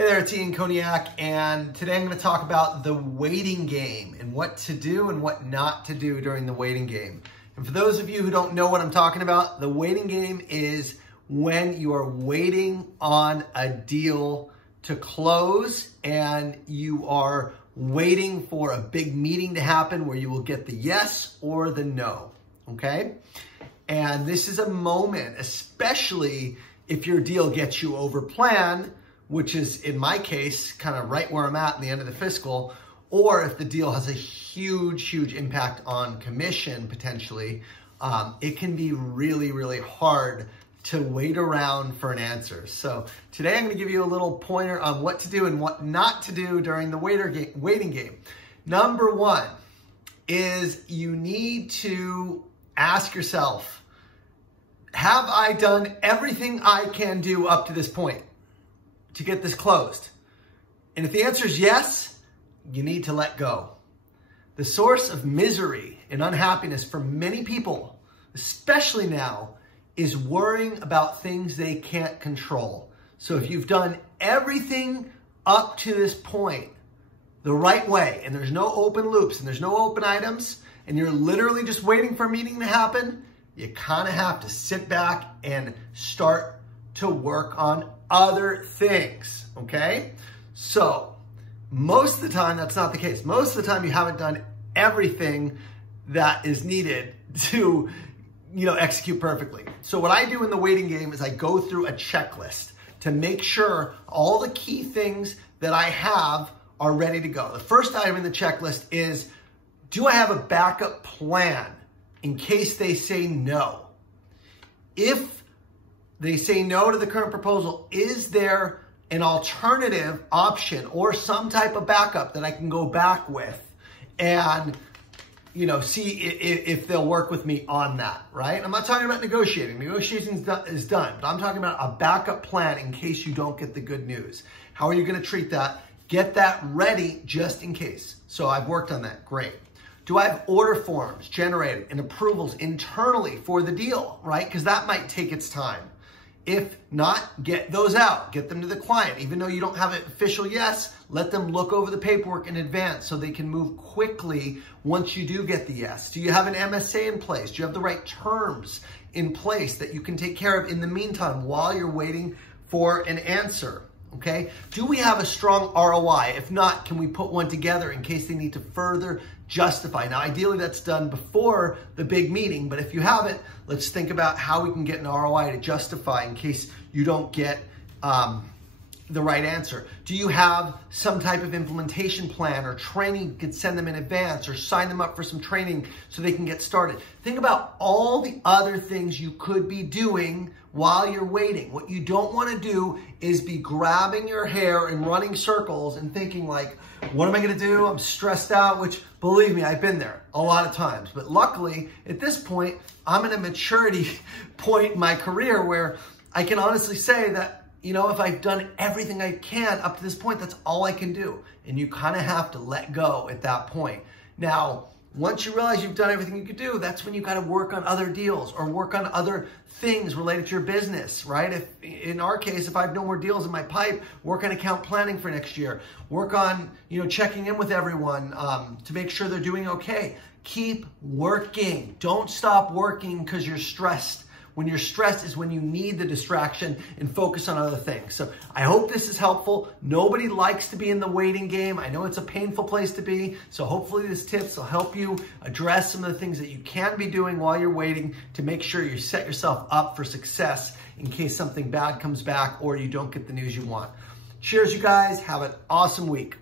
Hey there, it's Ian Koniak, and today I'm going to talk about the waiting game and what to do and what not to do during the waiting game. And for those of you who don't know what I'm talking about, the waiting game is when you are waiting on a deal to close and you are waiting for a big meeting to happen where you will get the yes or the no, okay? And this is a moment, especially if your deal gets you over plan, which is, in my case, kind of right where I'm at in the end of the fiscal, or if the deal has a huge impact on commission, potentially, it can be really hard to wait around for an answer. So today I'm gonna give you a little pointer on what to do and what not to do during the waiting game. Number one is you need to ask yourself, have I done everything I can do up to this point to get this closed? And if the answer is yes, you need to let go. The source of misery and unhappiness for many people, especially now, is worrying about things they can't control. So if you've done everything up to this point the right way, and there's no open loops and there's no open items, and you're literally just waiting for a meeting to happen, you kind of have to sit back and start to work on other things, okay? So most of the time, that's not the case. Most of the time, you haven't done everything that is needed to, execute perfectly. So what I do in the waiting game is I go through a checklist to make sure all the key things that I have are ready to go. The first item in the checklist is, do I have a backup plan in case they say no? If they say no to the current proposal, is there an alternative option or some type of backup that I can go back with and, see if they'll work with me on that, right? I'm not talking about negotiating. Negotiation is done, but I'm talking about a backup plan in case you don't get the good news. How are you going to treat that? Get that ready just in case. So I've worked on that. Great. Do I have order forms generated and approvals internally for the deal, right? Because that might take its time. If not, get those out, get them to the client. Even though you don't have an official yes, let them look over the paperwork in advance so they can move quickly once you do get the yes. Do you have an MSA in place? Do you have the right terms in place that you can take care of in the meantime while you're waiting for an answer? Okay, do we have a strong ROI? If not, can we put one together in case they need to further justify? Now, ideally that's done before the big meeting, but if you haven't, let's think about how we can get an ROI to justify in case you don't get the right answer. Do you have some type of implementation plan or training you could send them in advance or sign them up for some training so they can get started? Think about all the other things you could be doing while you're waiting. What you don't want to do is be grabbing your hair and running circles and thinking like, what am I going to do? I'm stressed out, which believe me, I've been there a lot of times. But luckily, at this point, I'm in a maturity point in my career where I can honestly say that, if I've done everything I can up to this point, that's all I can do. And you kind of have to let go at that point. Now, once you realize you've done everything you could do, that's when you got to work on other deals or work on other things related to your business, right? If in our case, if I have no more deals in my pipe, work on account planning for next year, work on, checking in with everyone to make sure they're doing okay. Keep working. Don't stop working because you're stressed. When you're stressed is when you need the distraction and focus on other things. So I hope this is helpful. Nobody likes to be in the waiting game. I know it's a painful place to be. So hopefully these tips will help you address some of the things that you can be doing while you're waiting to make sure you set yourself up for success in case something bad comes back or you don't get the news you want. Cheers, you guys. Have an awesome week.